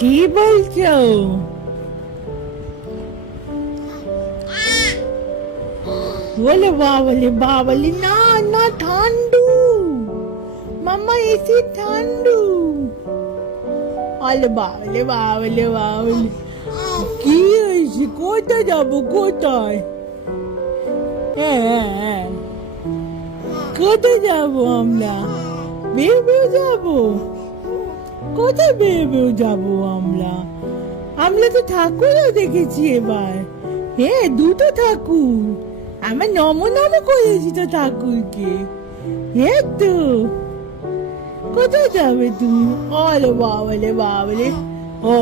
কি বলছো? বলে বাবলে বাবলে, না না, ঠান্ডু মাম্মা, এসি ঠান্ডু। আলে বাবলে বাবলে বাবলে, কি হয়েছে? কোথায় যাবো? কোথায়? হ্যাঁ হ্যাঁ হ্যাঁ, কোথায় যাবো আমরা? বেউ বেউ যাবো? কোথায় বেউ বেউ যাবো আমরা? আমরা তো ঠাকুরও দেখেছি এবার। হ্যাঁ, দুটো ঠাকুর। আমরা নম নম করেছি তো ঠাকুরকে। হ্যাঁ তো, কোথায় যাবে তুমি? আরে বাবলে বাবলে, ও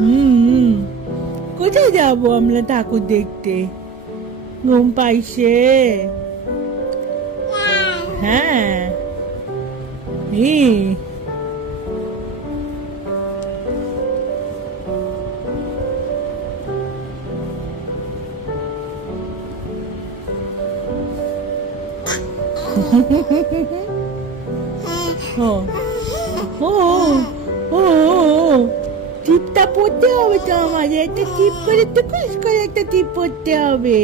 হুম, কোথায় যাবো আমরা ঠাকুর দেখতে? ঘুম পাইছে? হ্যাঁ, ও ও ও, টিপটা পড়তে হবে তো আমাদের, একটা টিপ করে টুকুস করে একটা টিপ পড়তে হবে।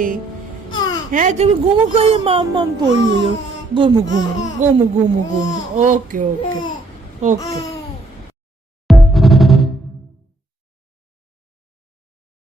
হ্যাঁ, তুমি ঘুমো করে মাম মাম পড়লো। ঘুমো ঘুমো ঘুমো ঘুমো ঘুমো। ওকে ওকে ওকে।